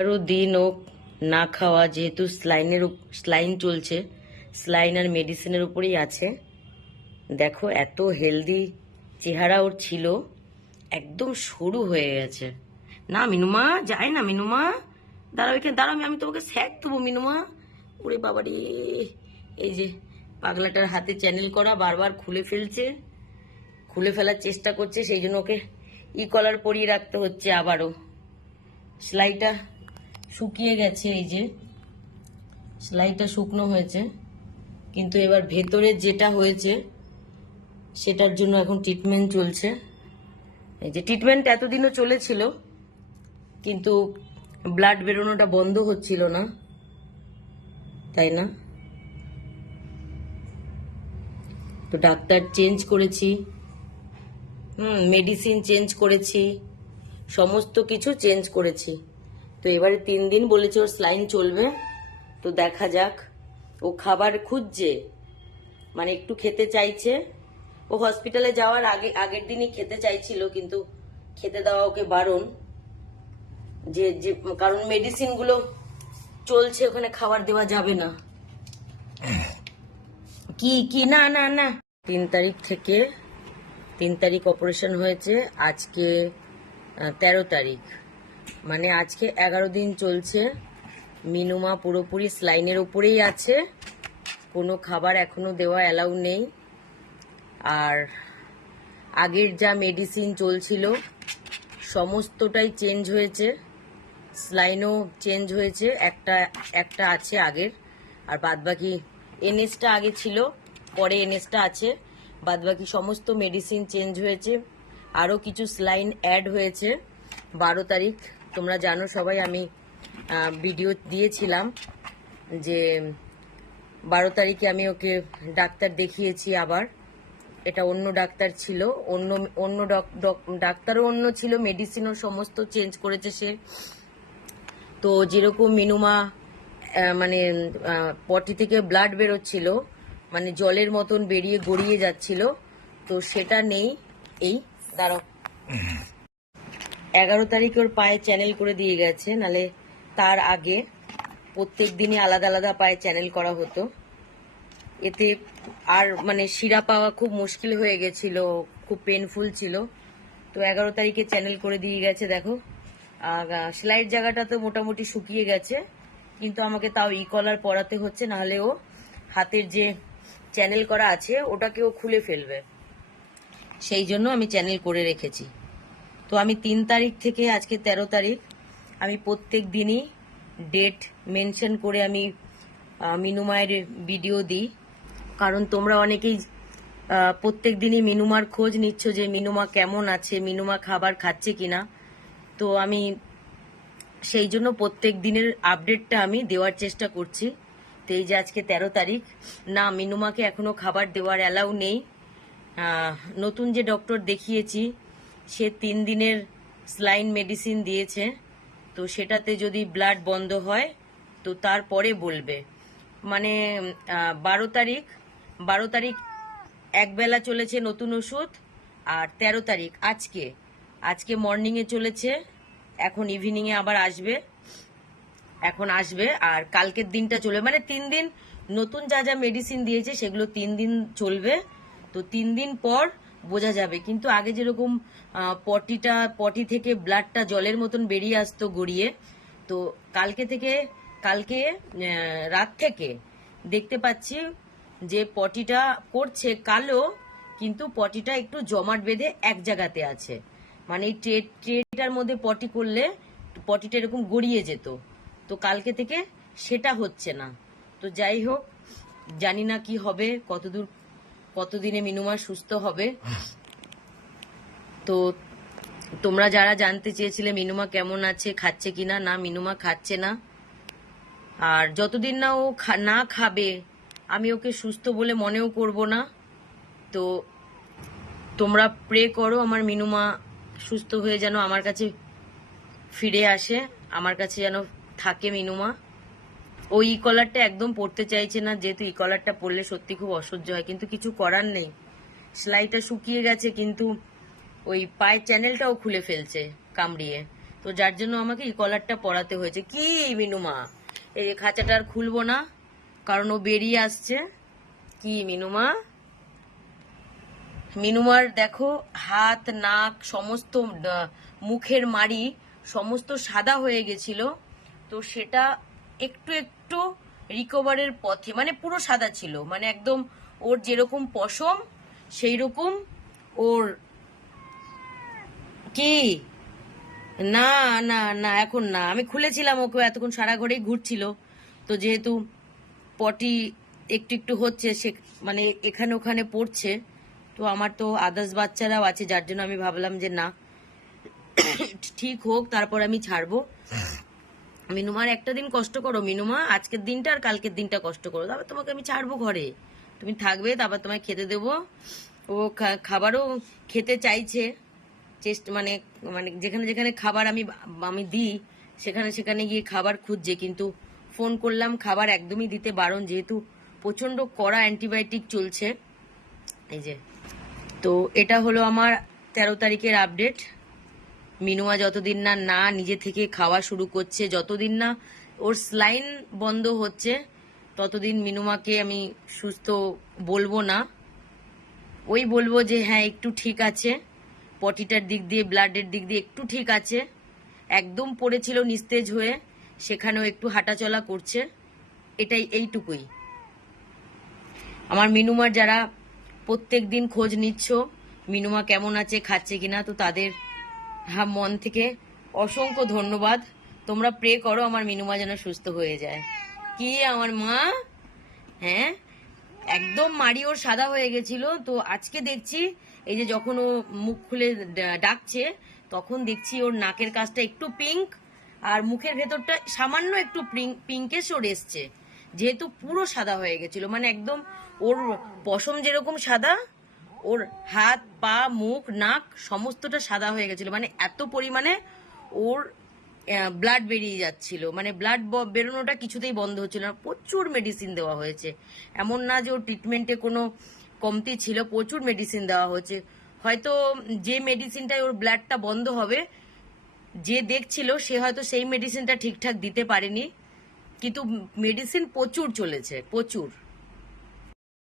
আরো দিন ও না খাওয়া, যেহেতু স্লাইন চলছে, স্লাইন আর মেডিসিনের উপরেই আছে। দেখো এত হেলদি চেহারা ওর ছিল, একদম সরু হয়ে গেছে। না মিনুমা, যায় না মিনুমা, দাঁড়াও এখানে দাঁড়াও, আমি তোমাকে স্যাক দেবো মিনুমা। ওরে বাবারে, এই যে পাগলাটার হাতে চ্যানেল করা, বারবার খুলে ফেলছে, খুলে ফেলার চেষ্টা করছে, সেই জন্য ওকে কলার পরিয়ে রাখতে হচ্ছে আবারও। সেলাইটা শুকিয়ে গেছে, এই যে সেলাইটা শুকনো হয়েছে, কিন্তু এবার ভেতরে যেটা হয়েছে সেটার জন্য এখন ট্রিটমেন্ট চলছে। এই যে ট্রিটমেন্ট এতদিনও চলেছিল, কিন্তু ব্লাড বেরোনোটা বন্ধ হচ্ছিল না, তাই না? তো ডাক্তার চেঞ্জ করেছি, মেডিসিন চেঞ্জ করেছি, সমস্ত কিছু চেঞ্জ করেছি। তো এবারে 3 দিন বলেছে ওর স্লাইন চলবে। তো দেখা যাক, ও খাবার খুঁজছে, মানে একটু খেতে চাইছে। ও হসপিটালে যাওয়ার আগের দিনই খেতে চাইছিল, কিন্তু খেতে দেওয়া ওকে বারণ, যে যে কারণ মেডিসিন গুলো চলছে, ওখানে খাবার দেওয়া যাবে না। কি কি না না না 3 তারিখ অপারেশন হয়েছে, আজকে 13 তারিখ, মানে আজকে 11 দিন চলছে। মিনুমা পুরোপুরি স্লাইনের উপরেই আছে, কোনো খাবার এখনো দেওয়া অ্যালাউ নেই। আর আগের যা মেডিসিন চলছিল সমস্তটাই চেঞ্জ হয়েছে, স্লাইনও চেঞ্জ হয়েছে, একটা আছে আগের, আর বাদবাকি এনএসটা আগে ছিল, পরে এনএসটা আছে, বাদবাকি সমস্ত মেডিসিন চেঞ্জ হয়েছে। আরও কিছু স্লাইন অ্যাড হয়েছে 12 তারিখ। তোমরা জানো সবাই, আমি ভিডিও দিয়েছিলাম যে 12 তারিখে আমি ওকে ডাক্তার দেখিয়েছি আবার। এটা অন্য ডাক্তার ছিল, অন্য ডাক্তারও অন্য ছিল, মেডিসিনও সমস্ত চেঞ্জ করেছে সে। তো যেরকম মিনুমা মানে পটি থেকে ব্লাড বেরোচ্ছিল, মানে জলের মতন বেরিয়ে গড়িয়ে যাচ্ছিল, তো সেটা নেই। এই দাঁড়াও, 11 তারিখ ওর পায়ে চ্যানেল করে দিয়ে গেছে, নালে তার আগে প্রত্যেক দিনই আলাদা আলাদা পায়ে চ্যানেল করা হতো। এতে আর মানে শিরা পাওয়া খুব মুশকিল হয়ে গেছিল, খুব পেনফুল ছিল। তো 11 তারিখে চ্যানেল করে দিয়ে গেছে। দেখো সেলাইয়ের জায়গাটা তো মোটামুটি শুকিয়ে গেছে, কিন্তু আমাকে তাও কলার পরাতে হচ্ছে, নাহলে ও হাতের যে চ্যানেল করা আছে ওটাকে ও খুলে ফেলবে, সেই জন্য আমি চ্যানেল করে রেখেছি। তো আমি 3 তারিখ থেকে আজকে 13 তারিখ, আমি প্রত্যেক দিনই ডেট মেনশন করে আমি মিনুমায়ের ভিডিও দিই, কারণ তোমরা অনেকেই প্রত্যেক দিনই মিনুমার খোঁজ নিচ্ছ যে মিনুমা কেমন আছে, মিনুমা খাবার খাচ্ছে কিনা। তো আমি সেই জন্য প্রত্যেক দিনের আপডেটটা আমি দেওয়ার চেষ্টা করছি। তো এই যে আজকে 13 তারিখ, না মিনুমাকে এখনো খাবার দেওয়ার অ্যালাউ নেই। নতুন যে ডক্টর দেখিয়েছি সে 3 দিনের স্লাইন মেডিসিন দিয়েছে, তো সেটাতে যদি ব্লাড বন্ধ হয় তো তারপরে বলবে। মানে 12 তারিখ একবেলা চলেছে নতুন ওষুধ, আর 13 তারিখ আজকে মর্নিংয়ে চলেছে, এখন ইভিনিংয়ে আবার আসবে, এখন আসবে, আর কালকের দিনটা চলবে, মানে 3 দিন নতুন যা যা মেডিসিন দিয়েছে সেগুলো 3 দিন চলবে। তো 3 দিন পর বোঝা যাবে। কিন্তু আগে যেরকম পটি থেকে ব্লাডটা জলের মতন বেরিয়ে আসতো গড়িয়ে, তো কালকে রাত থেকে দেখতে পাচ্ছি যে পটিটা করছে কালো, কিন্তু পটিটা একটু জমাট বেঁধে এক জায়গাতে আছে, মানে এই ট্রেটার মধ্যে পটি করলে পটিটা এরকম গড়িয়ে যেত, তো কালকে থেকে সেটা হচ্ছে না। তো যাই হোক, জানি না কি হবে, কতদিনে মিনুমা সুস্থ হবে। তো তোমরা যারা জানতে চেয়েছিলে মিনুমা কেমন আছে, খাচ্ছে কিনা, না মিনুমা খাচ্ছে না। আর যতদিন না ও না খাবে আমি ওকে সুস্থ বলে মনেও করব না। তো তোমরা প্রে করো আমার মিনুমা সুস্থ হয়ে যেন আমার কাছে ফিরে আসে, আমার কাছে যেন থাকে মিনুমা। ও কলারটা একদম পড়তে চাইছে না, যেহেতু কলারটা পরলে সত্যি খুব অসহ্য হয়, কিন্তু কিছু করার নেই। সেলাইটা শুকিয়ে গেছে, কিন্তু ওই পায়ের চ্যানেলটাও খুলে ফেলছে কামড়িয়ে, তো যার জন্য আমাকে এই কলারটা পরাতে হয়েছে। কি মিনুমা, এই খাঁচাটা আর খুলবো না, কারণ ও বেরিয়ে আসছে। কি মিনুমা, মিনুমার দেখো হাত নাক সমস্ত মুখের মাড়ি সমস্ত সাদা হয়ে গেছিল, তো সেটা একটু একটু রিকভারের পথে, মানে পুরো সাদা ছিল, মানে একদম ওর যেরকম পশম সেই রকম ওর। কি না না না, এখন না, আমি খুলেছিলাম ওকে, এতক্ষণ সারা ঘরেই ঘুরছিল। তো যেহেতু পটি একটু একটু হচ্ছে, সে মানে এখানে ওখানে পড়ছে, তো আমার তো আদার্স বাচ্চারাও আছে, যার জন্য আমি ভাবলাম যে না ঠিক হোক তারপর আমি ছাড়বো। মিনুমার একটা দিন কষ্ট করো মিনুমা, আজকের দিনটা আর কালকের দিনটা কষ্ট করো, তারপর তোমাকে আমি ছাড়বো ঘরে, তুমি থাকবে, তারপর তোমায় খেতে দেবো। ও খাবারও খেতে চাইছে, মানে মানে যেখানে যেখানে খাবার আমি আমি দিই সেখানে সেখানে গিয়ে খাবার খুঁজছে, কিন্তু ফোন করলাম খাবার একদমই দিতে বারণ, যেহেতু প্রচন্ড কড়া অ্যান্টিবায়োটিক চলছে। এই যে, তো এটা হলো আমার 13 তারিখের আপডেট। মিনুয়া যতদিন না না নিজে থেকে খাওয়া শুরু করছে, যতদিন না ওর স্লাইন বন্ধ হচ্ছে, ততদিন মিনুমাকে আমি সুস্থ বলবো না। ওই বলবো যে হ্যাঁ একটু ঠিক আছে, পটিটার দিক দিয়ে ব্লাডের দিক দিয়ে একটু ঠিক আছে, একদম পড়েছিল নিস্তেজ হয়ে, সেখানেও একটু হাঁটাচলা করছে, এটাই, এইটুকুই। আমার মিনুমার যারা প্রত্যেক দিন খোঁজ নিচ্ছ মিনুমা কেমন আছে, খাচ্ছে কিনা, তো তাদের হ্যাঁ মন থেকে অসংখ্য ধন্যবাদ। তোমরা প্রে করো আমার মিনুমা যেন সুস্থ হয়ে যায়। কি আমার মা, হ্যাঁ একদম মাড়ি ওর সাদা হয়ে গেছিল, তো আজকে দেখছি এই যে যখন ও মুখ খুলে ডাকছে, তখন দেখছি ওর নাকের কাছটা একটু পিঙ্ক, আর মুখের ভেতরটা সামান্য একটু পিঙ্কেশ ওর এসছে, যেহেতু পুরো সাদা হয়ে গেছিল, মানে একদম ওর পশম যেরকম সাদা, ওর হাত পা মুখ নাক সমস্তটা সাদা হয়ে গেছিল, মানে এত পরিমাণে ওর ব্লাড বেরিয়ে যাচ্ছিল, মানে ব্লাড বেরোনোটা কিছুতেই বন্ধ হচ্ছিল না। প্রচুর মেডিসিন দেওয়া হয়েছে, এমন না যে ওর ট্রিটমেন্টে কোনো কমতি ছিল, প্রচুর মেডিসিন দেওয়া হয়েছে। হয়তো যে মেডিসিনটাই ওর ব্লাডটা বন্ধ হবে, যে দেখছিল সে হয়তো সেই মেডিসিনটা ঠিকঠাক দিতে পারেনি, কিন্তু মেডিসিন প্রচুর চলেছে, প্রচুর।